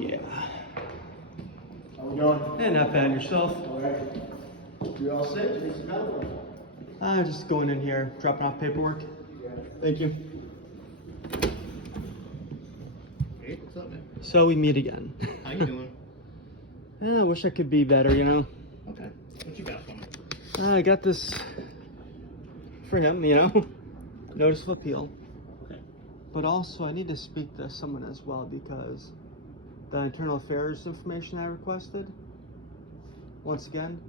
yeah. How we going? And not bad yourself. All right. You all set? Today's another one. Just going in here, dropping off paperwork. Yeah. Thank you. Hey, what's up, man? So we meet again. How you doing? I wish I could be better, you know. Okay. What you got for me? I got this for him, you know. Notice of appeal. Okay. But also I need to speak to someone as well because the internal affairs information I requested, once again,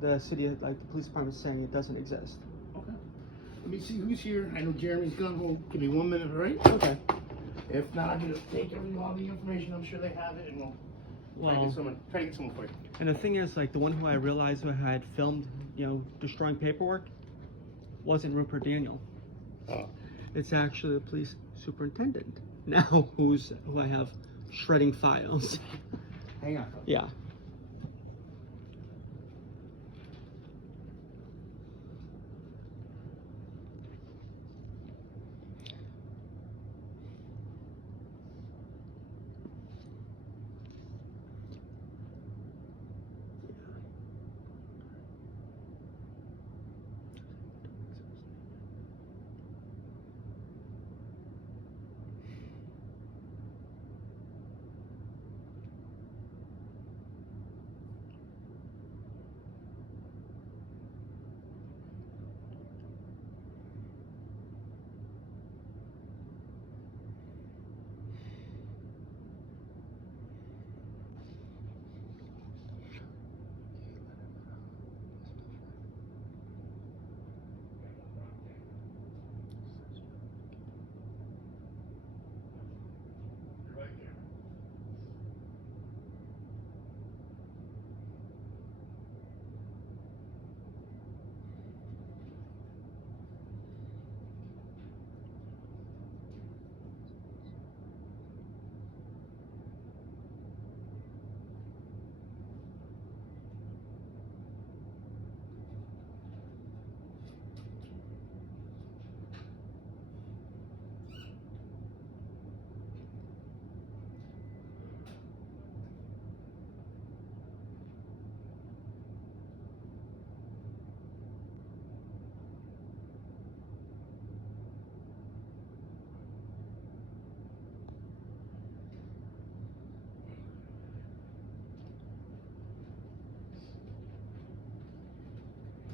the city, like the police department is saying it doesn't exist. Okay. Let me see who's here. I know Jeremy's gone home. Give me 1 minute, all right? Okay. If not, I'm gonna take all the information. I'm sure they have it, and we'll try to get someone for you. And the thing is, like, the one who I realized who had filmed, you know, destroying paperwork wasn't Rupert Daniel. Oh. It's actually the police superintendent now who I have shredding files. Hang on. Yeah.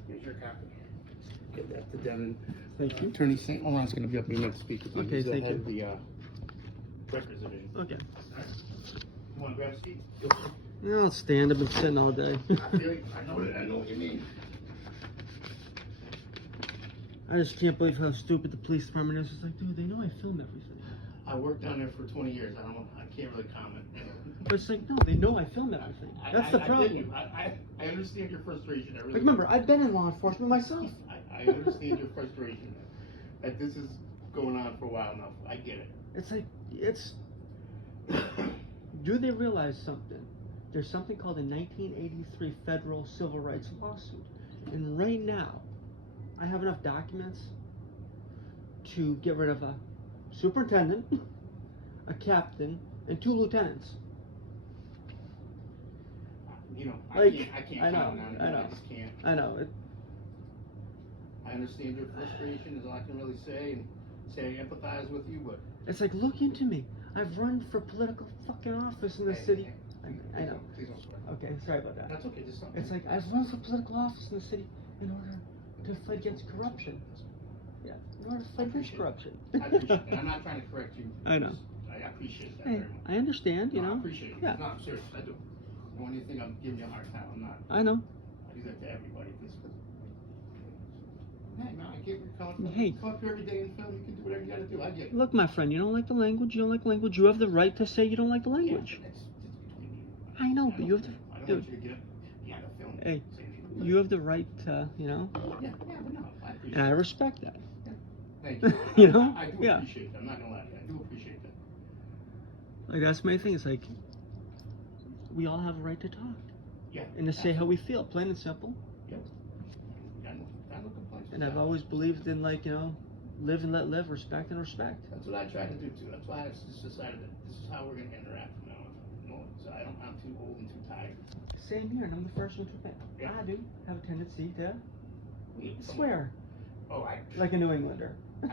Here's your copy. Get that to Devin. Thank you. Attorney St. Laurent's gonna be up here next speaker. Okay, thank you. The records division. Okay. You wanna grab a seat? Yeah, I'll stand. I've been sitting all day. I feel you. I know what you mean. I just can't believe how stupid the police department is. It's like, dude, they know I film everything. I worked down there for 20 years. I can't really comment. But it's like, no, they know I film everything. That's the problem. I understand your frustration. I really Like, remember, I've been in law enforcement myself. I understand your frustration. That this is going on for a while now. I get it. It's like, do they realize something? There's something called a 1983 federal civil rights lawsuit. And right now, I have enough documents to get rid of a superintendent, a captain, and 2 lieutenants. You know, Like, I can't I know, comment on it. I know. I just can't. I know. I understand your frustration is all I can really say, and say I empathize with you, but It's like, look into me. I've run for political fucking office in the city. I know. Please don't swear. Okay, sorry about that. That's okay. Just something. It's like, I've run for political office in the city in order to fight against corruption. Yeah, in order to fight against corruption. I appreciate it. And I'm not trying to correct you. I know. I appreciate that Hey, very much. I understand, you No, know. I appreciate it. Yeah. No, I'm serious. I do. The only thing I'm giving you a hard time. I'm not. I know. I do that to everybody. Hey, man, I get where you're coming from. Hey. Come up here every day and film. You can do whatever you got to do. I get it. Look, my friend, you don't like the language. You don't like the language. You have the right to say you don't like the language. Yeah, that's between you. I know, but you have to. I don't Dude, want you to get up. You got to film. hey, Say anything. you have the right to, you know. Yeah, but no, I appreciate And I it. respect that. Thank you. You know? I do Yeah. appreciate that. I'm not gonna lie to you. I do appreciate that. Like, that's my thing. It's like, we all have a right to talk Yeah. and to say how we feel, plain and simple. Yeah. Got no complaints with And I've that. always believed in, like, you know, live and let live, respect and respect. That's what I try to do too. That's why I just decided that this is how we're gonna interact from now on. You know, so I'm too old and too tired. Same here, and I'm the first one to admit. Yeah. I do have a tendency to Come swear on. Oh, like a New Englander. I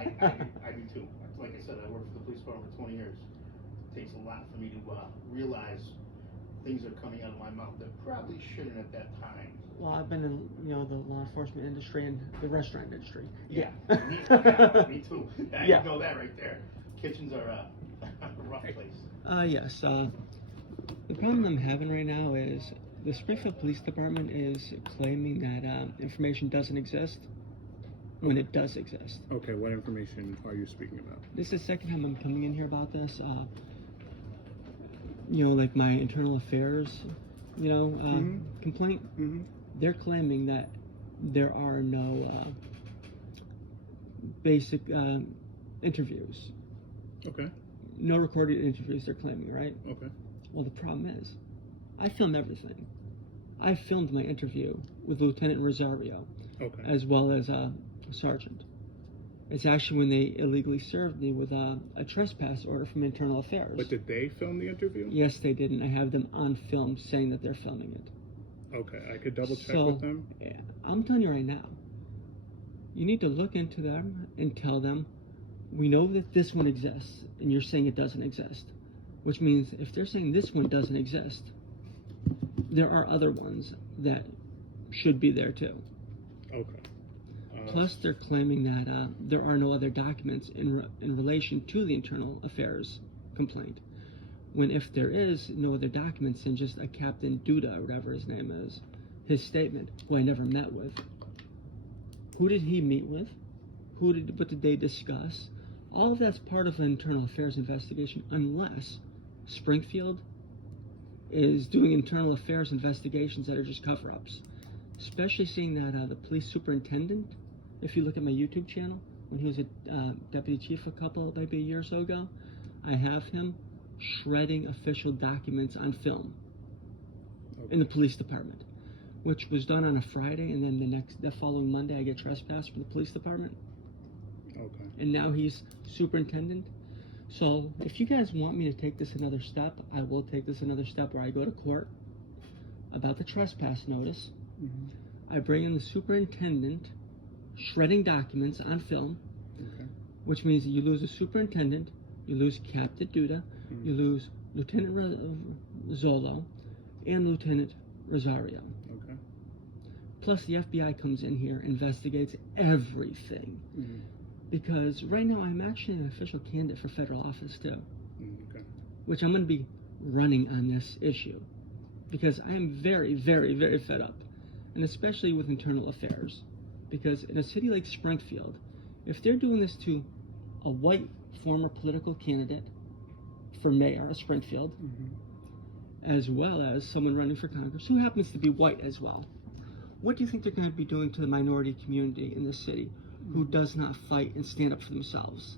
do too. Like I said, I worked for the police department for 20 years. It takes a lot for me to realize things are coming out of my mouth that probably shouldn't at that time. Well, I've been in, the law enforcement industry and the restaurant industry. Yeah. Me too. Yeah, Yeah. You know that right there. Kitchens are a rough place. Yes. The problem I'm having right now is the Springfield Police Department is claiming that information doesn't exist when it does exist. Okay, what information are you speaking about? This is the second time I'm coming in here about this. Like my internal affairs, complaint. Mm-hmm. They're claiming that there are no basic interviews. Okay. No recorded interviews, they're claiming, right? Okay. Well, the problem is, I film everything. I filmed my interview with Lieutenant Rosario, Okay. as well as Sergeant. It's actually when they illegally served me with a trespass order from Internal Affairs. But did they film the interview? Yes, they did, and I have them on film saying that they're filming it. Okay, I could double check So, with them. yeah, I'm telling you right now, you need to look into them and tell them, we know that this one exists, and you're saying it doesn't exist. Which means if they're saying this one doesn't exist, there are other ones that should be there too. Okay. Plus, they're claiming that there are no other documents in relation to the internal affairs complaint. When if there is no other documents than just a Captain Duda, or whatever his name is, his statement, who I never met with. Who did he meet with? What did they discuss? All of that's part of an internal affairs investigation, unless Springfield is doing internal affairs investigations that are just cover-ups. Especially seeing that the police superintendent, if you look at my YouTube channel, when he was a deputy chief maybe a year or so ago, I have him shredding official documents on film in the police department, which was done on a Friday, and then the following Monday I get trespassed from the police department. Okay. And now he's superintendent. So if you guys want me to take this another step, I will take this another step where I go to court about the trespass notice. Mm-hmm. I bring in the superintendent shredding documents on film, Okay. which means that you lose a superintendent, you lose Captain Duda, Mm-hmm. you lose Lieutenant Zolo, and Lieutenant Rosario. Okay. Plus the FBI comes in here, investigates everything. Mm-hmm. Because right now I'm actually an official candidate for federal office too, Okay. which I'm going to be running on this issue. Because I am very, very, very fed up. And especially with internal affairs. Because in a city like Springfield, if they're doing this to a white former political candidate for mayor of Springfield, Mm-hmm. as well as someone running for Congress who happens to be white as well, what do you think they're going to be doing to the minority community in this city who does not fight and stand up for themselves?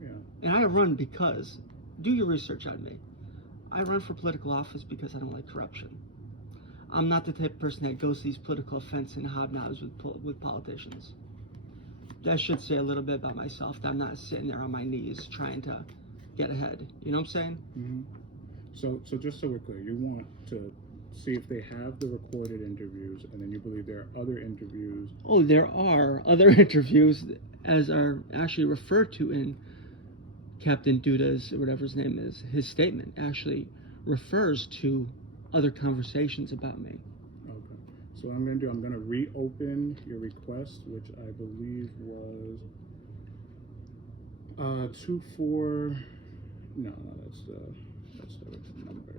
Yeah. And I run because, do your research on me, I run for political office because I don't like corruption. I'm not the type of person that goes to these political events and hobnobs with politicians. That should say a little bit about myself, that I'm not sitting there on my knees trying to get ahead. You know what I'm saying? Mm-hmm. So just so we're clear, you want to see if they have the recorded interviews, and then you believe there are other interviews. Oh, there are other interviews, as are actually referred to in Captain Duda's, whatever his name is, his statement actually refers to other conversations about me. Okay. So what I'm going to do, I'm going to reopen your request, which I believe was 24. No, that's the number.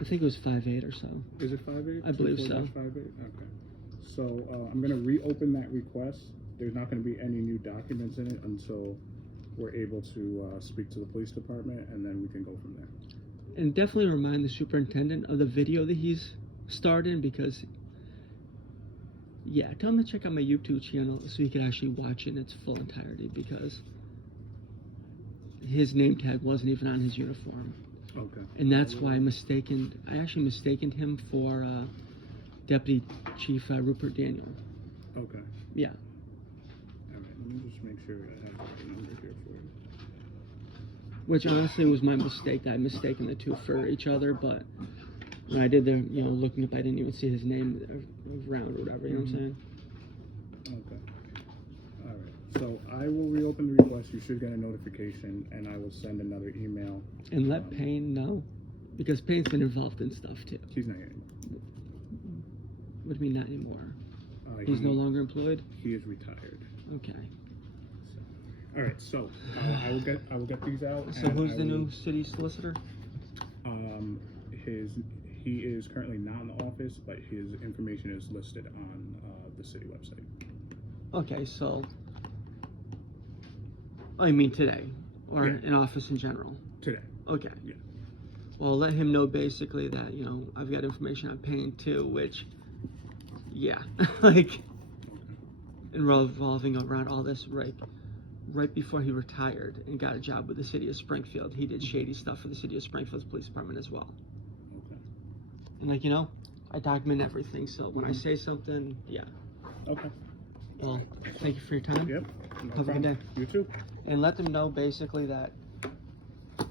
I think it was 5'8" or so. Is it 5'8"? I believe so. 5'8"? Okay. So I'm going to reopen that request. There's not going to be any new documents in it until we're able to speak to the police department, and then we can go from there. And definitely remind the superintendent of the video that he's starred in, because, yeah, tell him to check out my YouTube channel so he can actually watch it in its full entirety, because his name tag wasn't even on his uniform. Okay. And that's why I actually mistaken him for Deputy Chief Rupert Daniel. Okay. Yeah. All right. Let me make sure I have the number here for you. Which honestly was my mistake. I mistaken the two for each other, but when I did the, looking up, I didn't even see his name around or whatever, you know what I'm saying? Okay. All right. So I will reopen the request. You should get a notification, and I will send another email. And let Payne know, because Payne's been involved in stuff too. He's not here anymore. What do you mean not anymore? He's no longer employed? He is retired. Okay. All right. So I will get these out. So and who's I the will- new city solicitor? He is currently not in the office, but his information is listed on the city website. Okay, so. Oh, you mean today? Or Yeah. in office in general? Today. Okay. Yeah. Well, let him know basically that, I've got information on Payne too, which, yeah, like, revolving around all this, right before he retired and got a job with the city of Springfield, he did shady stuff for the city of Springfield's police department as well. Okay. And I document everything, so when I say something, yeah. Okay. Well, thank you for your time. Yep. No Have a good problem. day. You too. And let them know basically that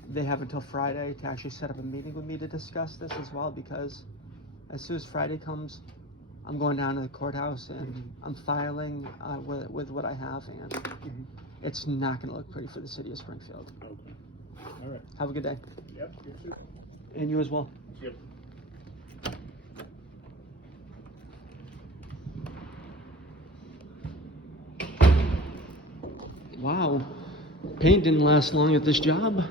they have until Friday to actually set up a meeting with me to discuss this as well, because as soon as Friday comes, I'm going down to the courthouse and I'm filing with what I have, and it's not going to look pretty for the city of Springfield. Okay. All right. Have a good day. Yep. You too. And you as well. Yep. Wow. Payne didn't last long at this job.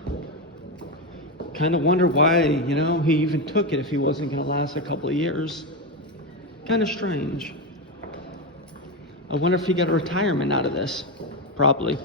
Kind of wonder why, he even took it if he wasn't going to last a couple of years. Kind of strange. I wonder if he got a retirement out of this. Probably.